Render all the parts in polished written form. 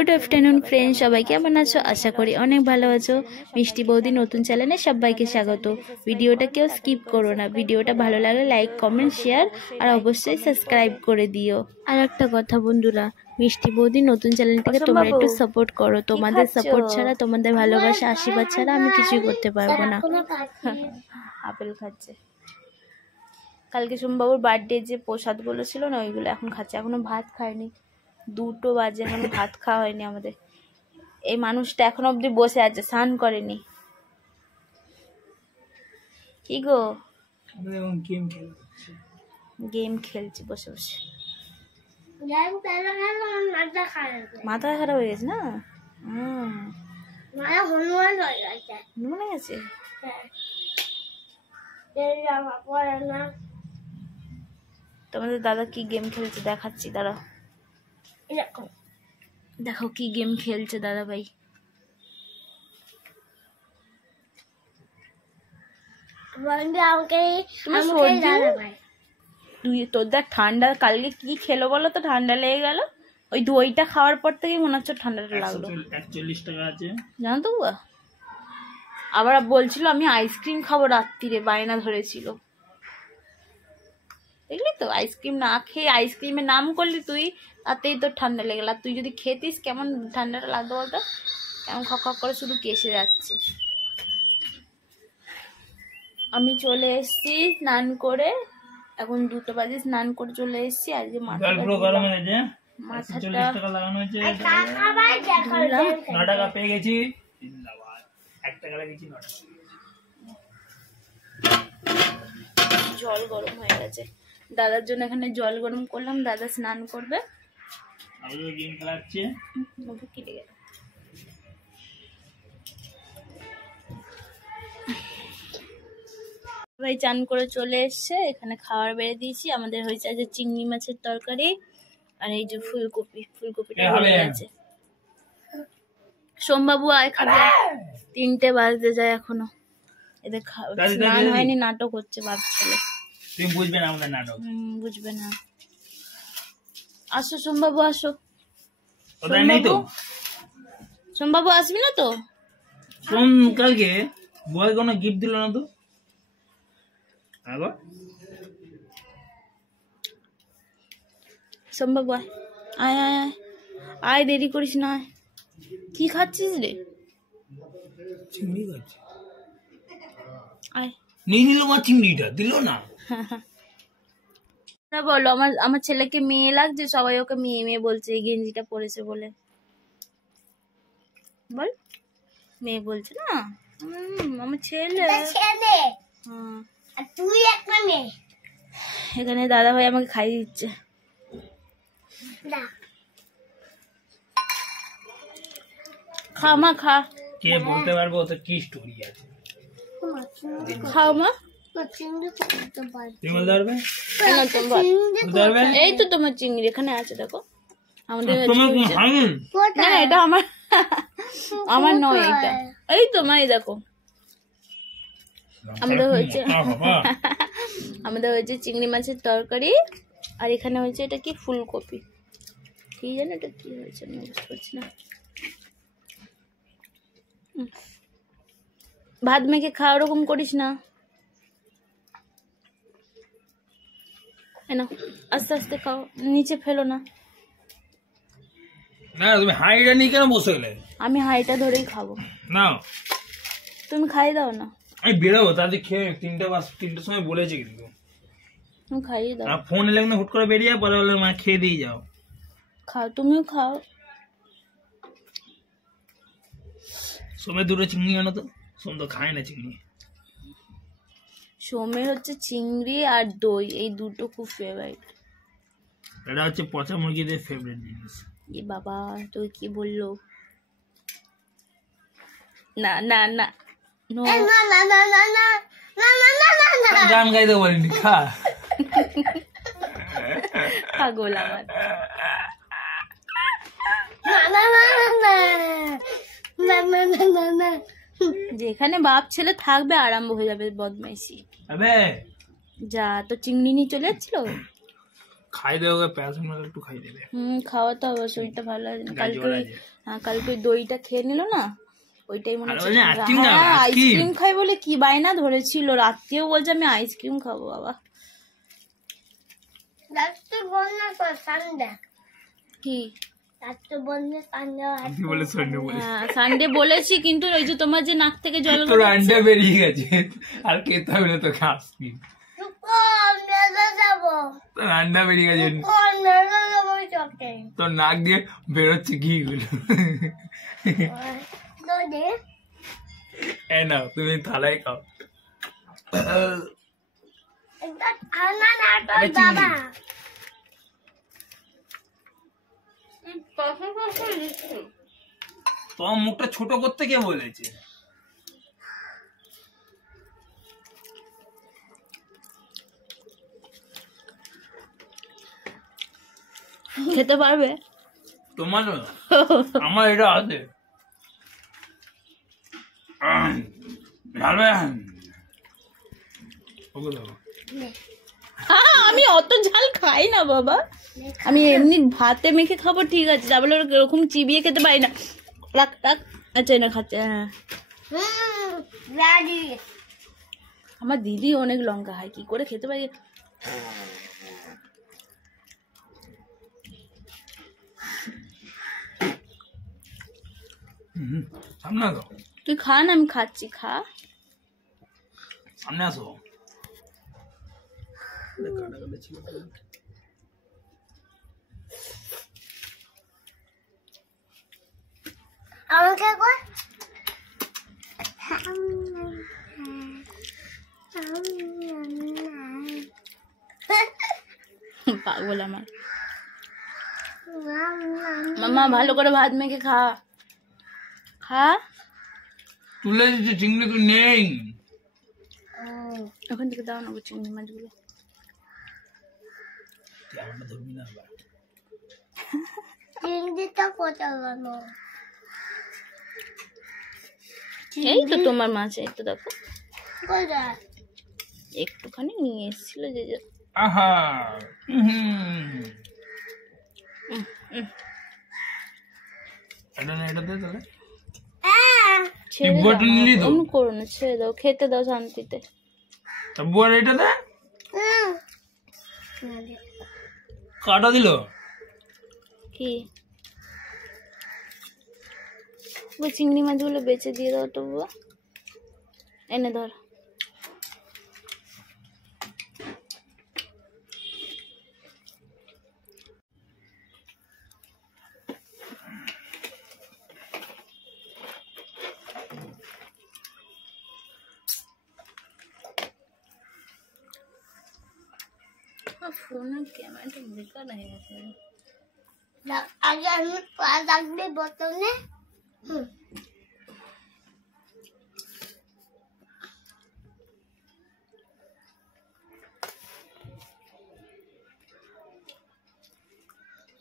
Good afternoon friend, সবাই কেমন আছো? আশা করি অনেক ভালো আছো। মিষ্টি বৌদি নতুন চ্যানেলে সবাইকে স্বাগত। ভিডিওটা কেউ স্কিপ করো না, ভিডিওটা ভালো লাগলে লাইক কমেন্ট শেয়ার আর অবশ্যই সাবস্ক্রাইব করে দিও। আর একটা কথা বন্ধুরা, মিষ্টি বৌদি নতুন চ্যানেলটাকে তোমরা একটু সাপোর্ট করো। তোমাদের সাপোর্ট ছাড়া, তোমাদের ভালোবাসা আশীর্বাদ ছাড়া আমি কিছুই করতে পারবো না। আপেল খাচ্ছে। কালকে সোমবাবুর বার্থডে যে প্রসাদগুলো ছিল না, ওইগুলো এখন খাচ্ছে। এখনো ভাত খায়নি, 2টো বাজে, এখনো ভাত খাওয়া হয়নি আমাদের। এই মানুষটা এখন অবধি বসে আছে, স্নান করেনি। কি গো? গেম খেলছি বসে বসে। মাথা খারাপ হয়ে গেছে না? হনুমান গেছে। তোমাদের দাদা কি গেম খেলছে দেখাচ্ছি, দাঁড়াও। দেখো কি গেম খেলছে দাদা ভাই। তোর দেখ ঠান্ডা, কালকে কি খেলো বলো তো, ঠান্ডা লেগে গেল। ওই দইটা খাওয়ার পর থেকেই মনে হচ্ছে ঠান্ডাটা লাগলো। 41 টাকা আছে জানো তো। আবার বলছিল আমি আইসক্রিম খাবো রাত্রিরে, বায়না ধরেছিল। দেখলি তো, আইসক্রিম না খেয়ে আইসক্রিমের নাম করলি তুই, তাতেই তোর ঠান্ডা লেগে গেল। তুই যদি খেতিস কেমন ঠান্ডাটা লাগতো বলতো, কেমন খক খক করে শুধু কেসে যাচ্ছে। আমি চলে এসেছি স্নান করে, এখন 2টো বাজে, স্নান করে চলে এসেছি। আজকে মাথাটা লাগানো হয়েছে, 9 টাকা পেয়ে গেছি। 1 টাকা লাগিয়েছি, 9 টাকা। জল গরম হয়ে গেছে, দাদার জন্য এখানে জল গরম করলাম। দাদা স্নান করবে। গেম খেলাচ্ছে। ভাই চান করে চলে এসছে, এখানে খাবার বেড়ে দিয়েছি। আমাদের হয়েছে আজ চিংড়ি মাছের তরকারি, আর এই যে ফুলকপিটা হয়ে গেছে। সোমবাবু আয় খাবে। 3টে বাজতে যায় এখনো, এদের স্নান হয়নি, নাটক হচ্ছে বাপ ছেলে। তুমি বুঝবে না আমাদের নাটক। বুঝবে না। আসো সোমবাবু, আসো। সোমবাবু আসবি না তো? কালকে বয় কোনো গিফট দিল না তো। সোমবাবু আয় আয় আয় আয় আয়, দেরি করিস না। কি খাচ্ছিস রে? চিংড়ি খাচ্ছি। আয়। নিয়ে নিল মা চিংড়িটা, দিল না। বলো, আমার ছেলেকে মেয়ে লাগছে, সবাই ওকে মেয়ে মেয়ে বলছে এই গেঞ্জিটা পরেছে বলে। বল, মেয়ে বলছে না। আমার ছেলে। তুই একটা মেয়ে। এখানে দাদা ভাই আমাকে খাইয়ে দিচ্ছে। খা মা, খা। কে বলতে পারবো তো কি স্টোরি আছে? খাও মা। এই তো তোমার চিংড়ি এখানে আছে, দেখো। আমাদের না, এটা আমার নয়, এটা এই তো মা, এই দেখো। আমাদের হয়েছে চিংড়ি মাছের তরকারি, আর এখানে হয়েছে এটা কি, ফুলকপি। কি জানো এটা কি হয়েছে, আমি বুঝতে পারছি না। ভাত মেখে খাওয়া, ওরকম করিস না। আস্তে আস্তে খাও, নিচে ফেলো না। তুমি হাইটা নিয়ে কেন বসে গেলে? আমি হাইটা ধরেই খাবো না, তুমি খাইয়ে দাও না। আমি বেরোবো, তাতে খেয়ে 3টার সময় বলেছে কিন্তু তুমি খাইয়ে দাও। ফোন এলে হুট করে বেরিয়ে পরে বলে মা খেয়ে দিয়ে যাও। খাও, তুমিও খাও। সোমে 2টো চিংড়ি আনো তো। সোম তো খায় না চিংড়ি। সোমের হচ্ছে চিংড়ি আর দই, এই 2টো খুব ফেভারিট। এটা হচ্ছে পচা মুরগিদের ফেভারিট জিনিস। এ বাবা, তুই কি বললো? না না না, গান গাইতে বলিনি। খা পাগল আমার। যেখানে বাপ ছেলে থাকবে আরম্ভ হয়ে যাবে বদমাইশি। যা, তো চিংড়ি নিয়ে চলে যাচ্ছিল। খাই দেবে প্যারাসিটামল একটু খাই দেবে। খাওয়াতে হবে, শরীরটা ভালো লাগে না। কালকে জ্বর আছে। কালকে ওই দইটা খেয়ে নিল না, ওইটাই মনে আর হচ্ছে। বলছে আইসক্রিম খাবো, হ্যাঁ আইসক্রিম। আইসক্রিম খাই বলে কি বায়না ধরেছিল, রাত্রেও বলছে আমি আইসক্রিম খাবো। বাবা কি কি বলে সন্ধ্যে বলে? হ্যাঁ সানডে বলেছি, কিন্তু ওই যে তোমার যে নাক থেকে জল তোর আন্ডা বেরিয়ে গেছে আর খেতে হবে না তোকে আইসক্রিম। তোর আন্ডা বেরিয়ে গেছে, তোর নাক দিয়ে বেরোচ্ছে ঘি গুলো। এই নাও তুমি থালায় খাও। তোমার মুখটা ছোট করতে কে বলেছে? খেতে পারবে? তোমার আমার এটা আছে। আমি অত ঝাল খাই না বাবা, আমি এমনি ভাতে মেখে খাবো ঠিক আছে, তা বলে এরকম চিবিয়ে খেতে পারি না। রাখ রাখ, আচ্ছা না খাচ্ছে। হ্যাঁ আমার দিদি অনেক লঙ্কা খায়, কি করে খেতে পারি। সামনে আসো, তুই খা না, আমি খাচ্ছি, খা। সামনে আসো। আমাকে পাগল আমার। মামা ভালো করে ভাত মেখে খা, খা। তুলে দিচ্ছে চিংড়ি তো নেই, ওখান থেকে দাও না চিংড়ি মাছগুলো। ধরবি না আবার। চিংড়িটা কোথায় গেল? এই তো তোমার মাছ, এই তো দেখো কোথায়? একটুখানি নিয়ে এসেছিল যে যে। আহা এটা না, এটা দে তাহলে। ছেড়ে দাও, বটন নিলি তো? অমন করো না, ছেড়ে দাও, খেতে দাও শান্তিতে। তা বুয়ার এটা দে, কাটা দিল কি ওই চিংড়ি মাছগুলো বেচে দিয়ে দাও তো বাবা, এনে ধর। ফোনের ক্যামেরাটা বেকার হয়ে গেছে। আগে আমি পা রাখবি বোতলে।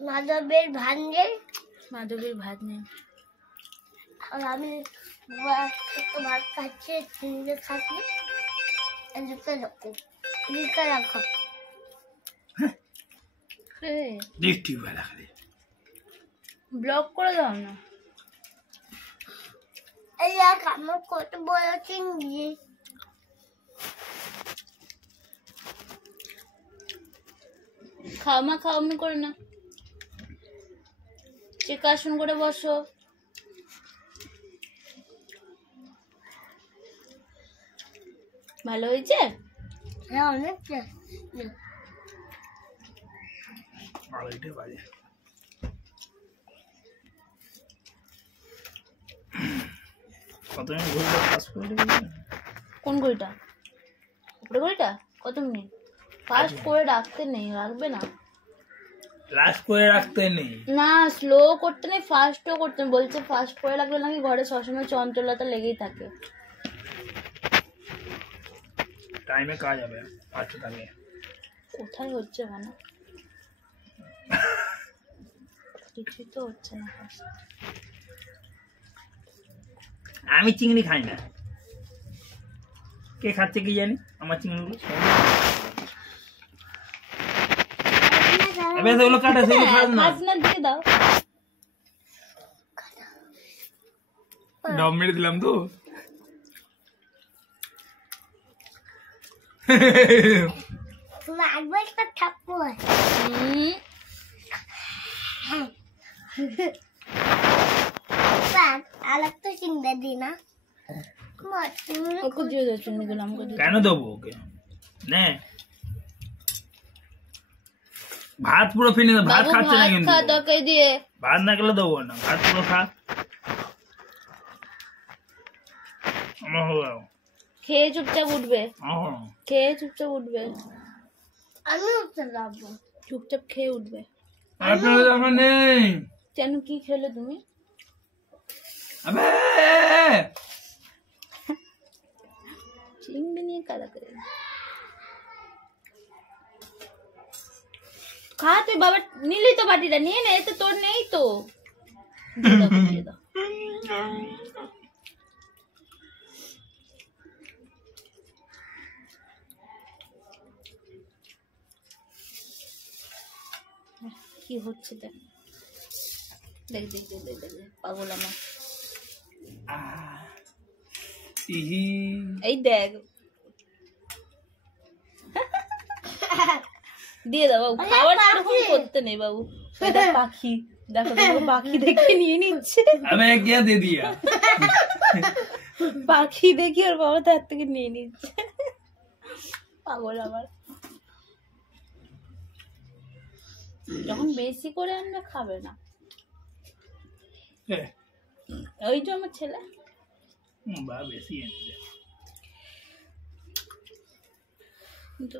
মাধবের ভাত নেই, মাধবীর ভাত নেই। আর আমি ভাত খাচ্ছি, চিংড়ি খাচ্ছি। এদিকে রাখো, এদিকে রাখো। দৃষ্টি বেলা খালি ব্লক করে দাও না। এই দেখ আমার কত বড় চিংড়ি। খাও মা, খাও, অমনি করে না, চেক আসন করে বসো। ভালো হয়েছে? হ্যাঁ অনেক আড়াইটে বাজে। কত মিনিট ঘুরলে পাস করে দিবি? কোন ঘড়িটা? উপরে ঘড়িটা কত মিনিট? ফাস্ট করে রাখতে নেই, রাখবে না। লাস্ট করে রাখতে নেই না, স্লো করতে নেই, ফাস্টও করতে নেই। বলছে ফাস্ট করে রাখলে নাকি ঘরে সবসময় চঞ্চলতা লেগেই থাকে। টাইমে কাজ হবে, ফাস্ট থাকে। কোথায় হচ্ছে মানে কিছুই তো হচ্ছে না। আমি চিংড়ি খাই না, কে খাচ্ছে কি জানি আমার চিংড়িগুলো। अबे সেগুলো কাটা সেগুলো খাস না খাস না দিয়ে দাও ডম মেরে দিলাম তো তুমি একবার একটা থাপ্পড় বাদ আলাপ তো চিন্তা দি না ওকে দিয়ে দাও চুনিগুলো আমাকে দিয়ে কেন দেবো ওকে নে ভাত পুরো ফিনে ভাত বাবু খাচ্ছে না ভাত কিন্তু খা তোকে দিয়ে ভাত না খেলে দেবো না ভাত পুরো খা আমার হলো খেয়ে চুপচাপ উঠবে আহ খেয়ে চুপচাপ উঠবে আমি উঠতে যাবো চুপচাপ খেয়ে উঠবে আপনার জামা নেই কেন কি খেলে তুমি আবে চিংড়ি নিয়ে কাদা করে খা তুই বাবা নিলি তো বাটিটা নিয়ে নে তো তোর নেই তো দিয়ে দাও, দিয়ে দাও। কি হচ্ছে দেখ দেখ দেখ দেখ দেখ দেখ, দেখ, পাগল আমার ইহি এই দেখ দিয়ে দাও বাবু খাবার এরকম করতে নেই বাবু এটা পাখি দেখো দেখো পাখি দেখে নিয়ে নিচ্ছে अबे क्या दे दिया পাখি দেখি ওর বাবা তার থেকে নিয়ে নিচ্ছে পাগল আবার যখন বেশি করে আমরা খাবে না ए ওই যে আমার ছেলে बा बेसी है কিন্তু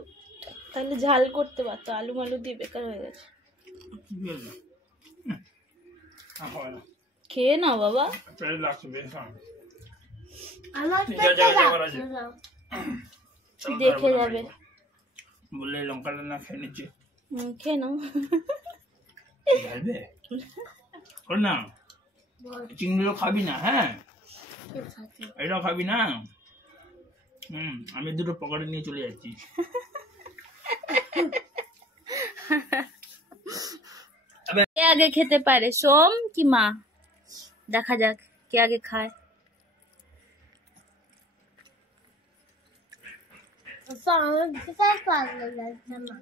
তাহলে ঝাল করতে পারতো আলু মালু দিয়ে বেকার হয়ে গেছে খেয়ে নাও বাবা पहले लास्ट बेसा আমার যা, যা, যা, যা, যা। দেখে যাবে বললে লঙ্কা না খেয়ে নিচ্ছে খেয়ে নাও ঢালবে কর না চিংড়িও খাবি না হ্যাঁ এটাও খাবি না আমি দুটো পকেটে নিয়ে চলে যাচ্ছি কে আগে খেতে পারে সোম কি মা দেখা যাক কে আগে খায় আমার বিশাল পাগল লাগছে মা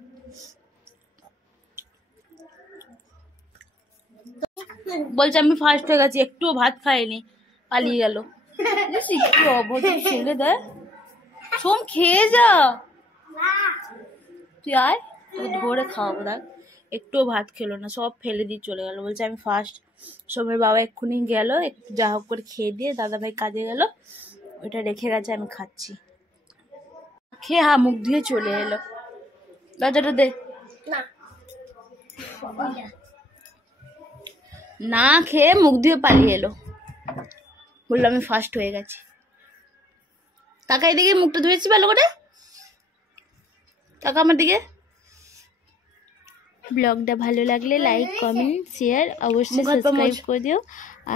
বলছে আমি ফার্স্ট হয়ে গেছি একটুও ভাত খাইনি পালিয়ে গেল কি অভদ্র ছেলে দেয় সোম খেয়ে যা তুই আয় তোকে ধরে খাওয়াবো দেখ একটুও ভাত খেলো না সব ফেলে দিয়ে চলে গেল বলছে আমি ফার্স্ট সোমের বাবা এক্ষুনি গেল একটু যা হোক করে খেয়ে দিয়ে দাদা ভাই কাজে গেল ওইটা রেখে গেছে আমি খাচ্ছি খেয়ে মুখ ধুয়ে চলে এলো দরজাটা দে না না খেয়ে মুখ ধুয়ে পালিয়ে এলো বললো আমি ফার্স্ট হয়ে গেছি তাকাই দিকে মুখটা ধুয়েছি ভালো করে তাকা আমার দিকে ব্লগটা ভালো লাগলে লাইক কমেন্ট শেয়ার অবশ্যই সাবস্ক্রাইব করে দিও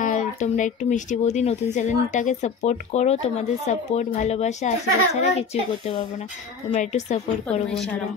আর তোমরা একটু মিষ্টি বৌদি নতুন চ্যানেলটাকে সাপোর্ট করো তোমাদের সাপোর্ট ভালোবাসা আশীর্বাদ ছাড়া কিছুই করতে পারবো না তোমরা একটু সাপোর্ট করো বন্ধুরা